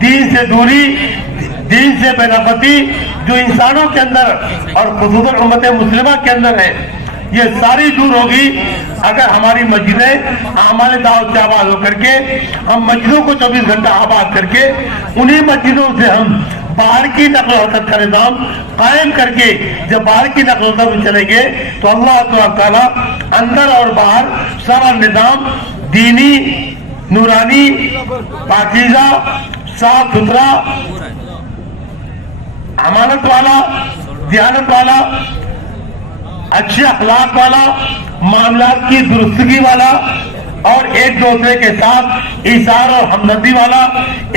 دین سے دوری، دین سے بےنفرتی جو انسانوں کے اندر اور خصوصاً امت مسلمہ کے اندر ہے، یہ ساری دور ہوگی اگر ہماری مسجدیں اعمال دعوت سے آباد ہو کر کے، ہم مسجدوں کو 24 گھنٹہ آباد کر کے انہی مسجدوں سے ہم باہر کی نقل و حرکت کا نظام قائم کر کے جب باہر کی نقل و حرکت میں چلیں گے تو اللہ تعالیٰ اندر اور باہر سارا نظام دینی، نورانی، پاکیزہ، صاف ستھرا، امانت والا، دیانت والا، اچھے اخلاق والا، معاملات کی درستگی والا اور ایک دوسرے کے ساتھ ایثار اور ہمدردی والا،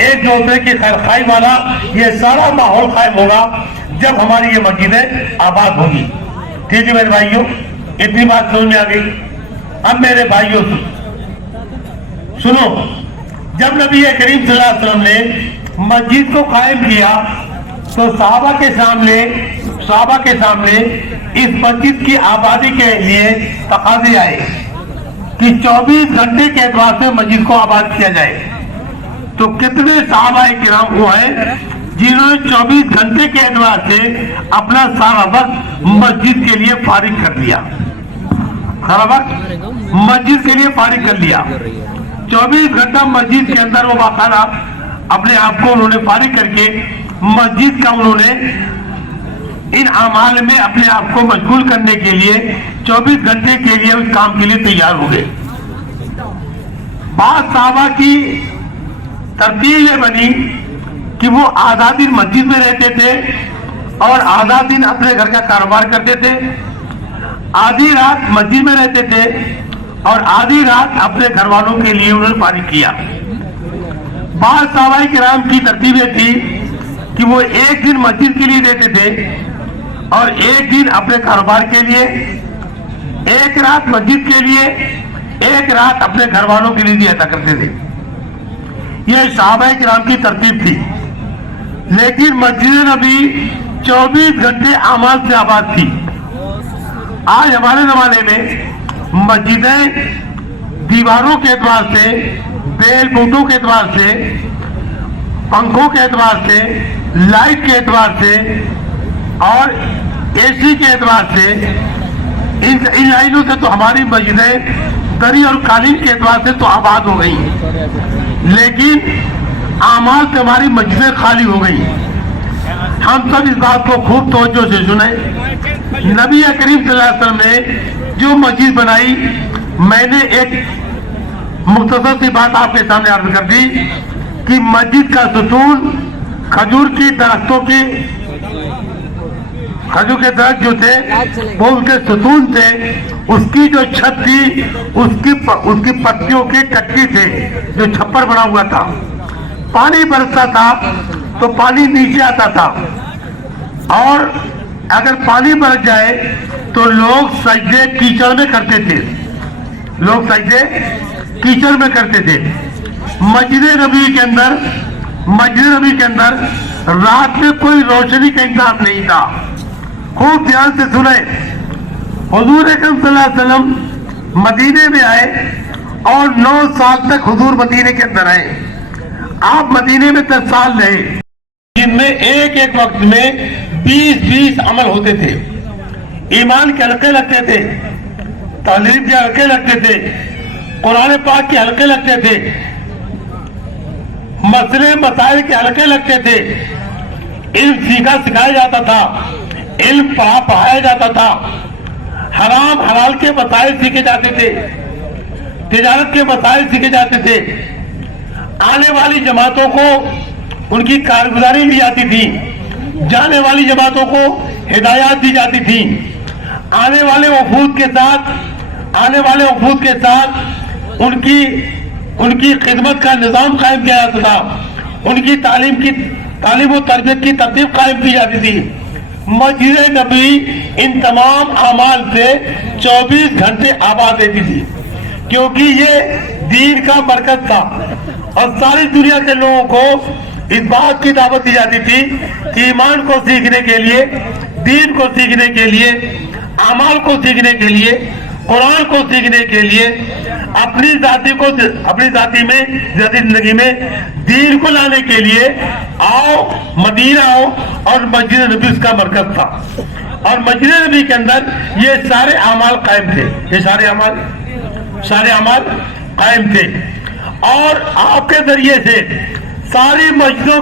ایک دوسرے کی خیرخواہی والا، یہ سارا ماحول قائم ہوگا جب ہماری یہ مسجدیں آباد ہوگی۔ ٹھیک ہے میرے بھائیوں، اتنی بات سمجھ میں آ گئی۔ اب میرے بھائیوں سنو، جب نبی کریم صلی اللہ علیہ وسلم نے مسجد کو قائم کیا تو صحابہ کے سامنے اس مسجد کی آبادی کے لیے تقاضے آئے کہ 24 گھنٹے کے اعتبار سے مسجد کو آباد کیا جائے۔ تو کتنے صحابہ کرام وہ ہیں جنہوں نے 24 گھنٹے کے اعتبار سے اپنا سارا وقت مسجد کے لیے فارغ کر دیا، سارا وقت مسجد کے لیے فارغ کر لیا۔ 24 گھنٹہ مسجد کے اندر وہ باقاعدہ اپنے آپ کو انہوں نے فارغ کر کے مسجد کا انہوں نے ان اعمال میں اپنے آپ کو مشغول کرنے کے لیے 24 گھنٹے کے لیے اس کام کے لیے تیار ہو گئے۔ بعض صحابہ کی ترتیب یہ بنی کہ وہ آدھا دن مسجد میں رہتے تھے اور آدھا دن اپنے گھر کا کاروبار کرتے تھے، آدھی رات مسجد میں رہتے تھے اور آدھی رات اپنے گھر والوں کے لیے انہوں نے فارغ کیا۔ بعض صحابہ کرام کی ترتیب یہ تھی کہ وہ ایک دن مسجد کے لیے دیتے تھے اور ایک دن اپنے کاروبار کے لیے، ایک رات مسجد کے لیے، ایک رات اپنے گھر والوں کے لیے دیا کرتے تھے۔ یہ صحابہ کرام کی ترتیب تھی، لیکن مسجد نبی 24 گھنٹے اعمال سے آباد تھی۔ آج ہمارے زمانے میں مسجدیں دیواروں کے اعتبار سے، بیل بوٹوں کے اعتبار سے، پنکھوں کے اعتبار سے، لائٹ کے اعتبار سے اور اے سی کے اعتبار سے، ان لائنوں سے تو ہماری مسجدیں دری اور قالین کے اعتبار سے تو آباد ہو گئی، لیکن اعمال سے ہماری مسجدیں خالی ہو گئی۔ ہم سب اس بات کو خوب توجہ سے سنیں۔ نبی کریم صلی اللہ علیہ وسلم نے جو مسجد بنائی، میں نے ایک مختصر سی بات آپ کے سامنے عرض کر دی کہ مسجد کا ستون کھجور کے درختوں کے، کھجور کے درخت جو تھے وہ اس کے ستون تھے، اس کی جو چھت تھی اس کی پتیوں کے کٹی تھے جو چھپر بنا ہوا تھا، پانی برستا تھا تو پانی نیچے آتا تھا اور اگر پانی برس جائے تو لوگ سجدے کیچڑ میں کرتے تھے، لوگ سجدے کیچڑ میں کرتے تھے۔ مسجد نبی کے اندر رات میں کوئی روشنی کا انتظام نہیں تھا۔ خوب دھیان سے سنیں، حضور اکرم صلی اللہ علیہ وسلم مدینے میں آئے اور 9 سال تک حضور مدینے کے اندر رہے۔ آپ مدینے میں 10 سال رہے، جن میں ایک ایک وقت میں 20 عمل ہوتے تھے، ایمان کے حلقے لگتے تھے، تعلیم کے حلقے لگتے تھے، قرآن پاک کے حلقے لگتے تھے، مسئلے مسائل کے حلقے لگتے تھے، علم سکھایا جاتا تھا، علم پڑھایا جاتا تھا، حرام حلال کے مسائل سیکھے جاتے تھے، تجارت کے مسائل سیکھے جاتے تھے، آنے والی جماعتوں کو ان کی کارگزاری لی جاتی تھی، جانے والی جماعتوں کو ہدایات دی جاتی تھی، آنے والے وفود کے ساتھ ان کی خدمت کا نظام قائم کیا جاتا تھا، ان کی تعلیم و تربیت کی ترتیب قائم کی جاتی تھی۔ مسجد نبی ان تمام اعمال سے 24 گھنٹے آباد رہتی تھی، کیونکہ یہ دین کا مرکز تھا اور ساری دنیا کے لوگوں کو اس بات کی دعوت دی جاتی تھی کہ ایمان کو سیکھنے کے لیے، دین کو سیکھنے کے لیے، اعمال کو سیکھنے کے لیے قرآن کو سیکھنے کے لیے اپنی ذاتی زندگی میں دین کو لانے کے لیے آؤ، مدینہ آؤ، اور مسجد نبی اس کا مرکز تھا، اور مسجد نبی کے اندر یہ سارے اعمال قائم تھے، یہ سارے اعمال قائم تھے، اور آپ کے ذریعے سے ساری مسجدوں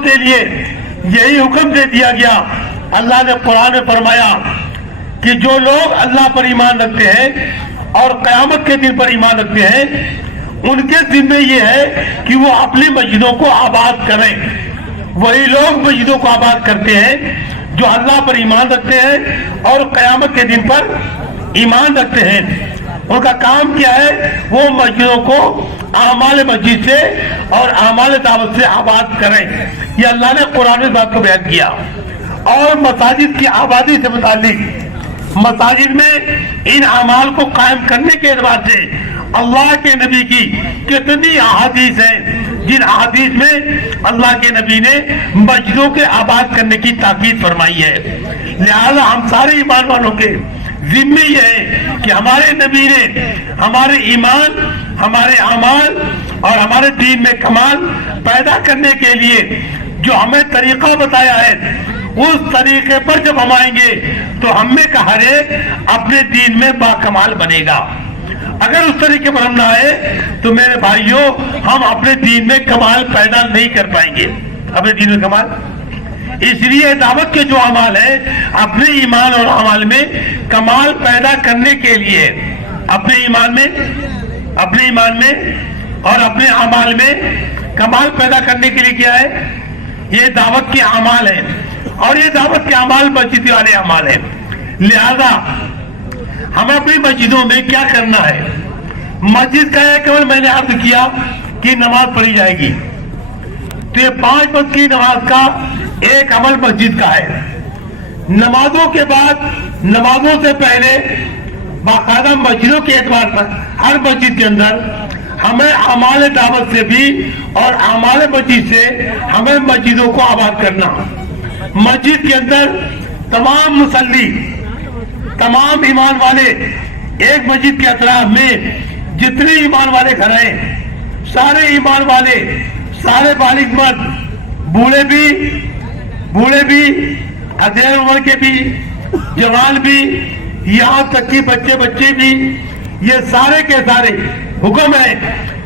کے لیے یہی حکم دے دیا گیا۔ اللہ نے قرآن میں فرمایا کہ جو لوگ اللہ پر ایمان رکھتے ہیں اور قیامت کے دن پر ایمان رکھتے ہیں، ان کے ذمہ یہ ہے کہ وہ اپنی مسجدوں کو آباد کریں۔ وہی لوگ مسجدوں کو آباد کرتے ہیں جو اللہ پر ایمان رکھتے ہیں اور قیامت کے دن پر ایمان رکھتے ہیں۔ ان کا کام کیا ہے؟ وہ مسجدوں کو اعمال مسجد سے اور اعمال دعوت سے آباد کریں۔ یہ اللہ نے قرآن میں بات کو بیان کیا۔ اور مساجد کی آبادی سے متعلق مساجد میں ان اعمال کو قائم کرنے کے اعتبار سے اللہ کے نبی کی کتنی احادیث ہیں، جن احادیث میں اللہ کے نبی نے مسجدوں کے آباد کرنے کی تاکید فرمائی ہے۔ لہذا ہم سارے ایمان والوں کے ذمہ یہ ہے کہ ہمارے نبی نے ہمارے ایمان، ہمارے اعمال اور ہمارے دین میں کمال پیدا کرنے کے لیے جو ہمیں طریقہ بتایا ہے، اس طریقے پر جب ہم آئیں گے تو ہم میں کا ہر ایک اپنے دین میں باکمال بنے گا۔ اگر اس طریقے پر ہم نہ آئے تو میرے بھائیوں، ہم اپنے دین میں کمال پیدا نہیں کر پائیں گے، اپنے دین میں کمال۔ اس لیے دعوت کے جو اعمال ہیں، اپنے ایمان اور اعمال میں کمال پیدا کرنے کے لیے، اپنے ایمان میں اور اپنے اعمال میں کمال پیدا کرنے کے لیے کیا ہے؟ یہ دعوت کے اعمال ہیں، اور یہ دعوت کے اعمال مسجد والے اعمال ہیں۔ لہذا ہمیں اپنی مسجدوں میں کیا کرنا ہے؟ مسجد کا ایک عمل میں نے عرض کیا کہ نماز پڑھی جائے گی، تو یہ 5 وقت کی نماز کا ایک عمل مسجد کا ہے۔ نمازوں کے بعد، نمازوں سے پہلے باقاعدہ مسجدوں کے اعتبار پر ہر مسجد کے اندر ہمیں اعمال دعوت سے بھی اور اعمال مسجد سے ہمیں مسجدوں کو آباد کرنا۔ مسجد کے اندر تمام مصلی، تمام ایمان والے، ایک مسجد کے اطراف میں جتنے ایمان والے گھر ہیں، سارے ایمان والے، سارے بالغ مرد، بوڑھے بھی، ادھیڑ عمر کے بھی، جوان بھی، یہاں تک کہ بچے بھی، یہ سارے کے سارے حکم ہے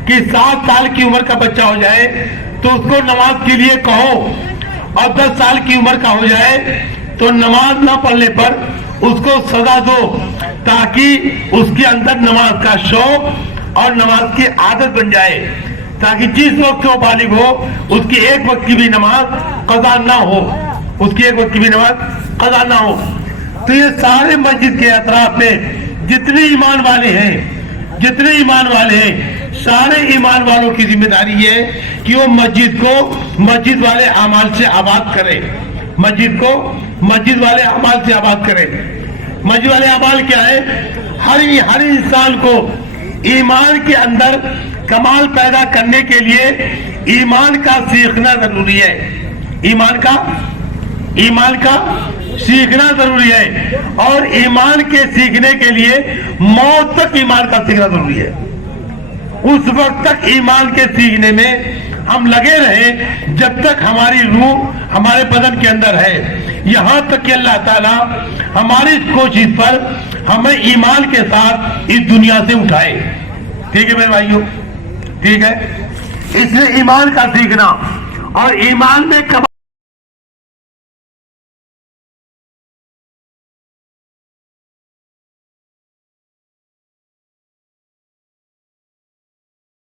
کہ 7 سال کی عمر کا بچہ ہو جائے تو اس کو نماز کے لیے کہو، اور 10 سال کی عمر کا ہو جائے تو نماز نہ پڑھنے پر اس کو سزا دو، تاکہ اس کے اندر نماز کا شوق اور نماز کی عادت بن جائے، تاکہ جس وقت وہ بالغ ہو اس کی ایک وقت کی بھی نماز قضا نہ ہو، تو یہ سارے مسجد کے اطراف میں جتنے ایمان والے ہیں سارے ایمان والوں کی ذمہ داری ہے کہ وہ مسجد کو مسجد والے اعمال سے آباد کرے، مسجد کو مسجد والے اعمال سے آباد کرے۔ مسجد والے اعمال کیا ہے؟ ہر انسان کو ایمان کے اندر کمال پیدا کرنے کے لیے ایمان کا سیکھنا ضروری ہے، ایمان کا سیکھنا ضروری ہے، اور ایمان کے سیکھنے کے لیے موت تک ایمان کا سیکھنا ضروری ہے۔ اس وقت تک ایمان کے سیکھنے میں ہم لگے رہیں جب تک ہماری روح ہمارے بدن کے اندر ہے، یہاں تک کہ اللہ تعالیٰ ہماری اس کوشش پر ہمیں ایمان کے ساتھ اس دنیا سے اٹھائے۔ ٹھیک ہے میرے بھائیوں، ٹھیک ہے؟ اس لیے ایمان کا سیکھنا اور ایمان میں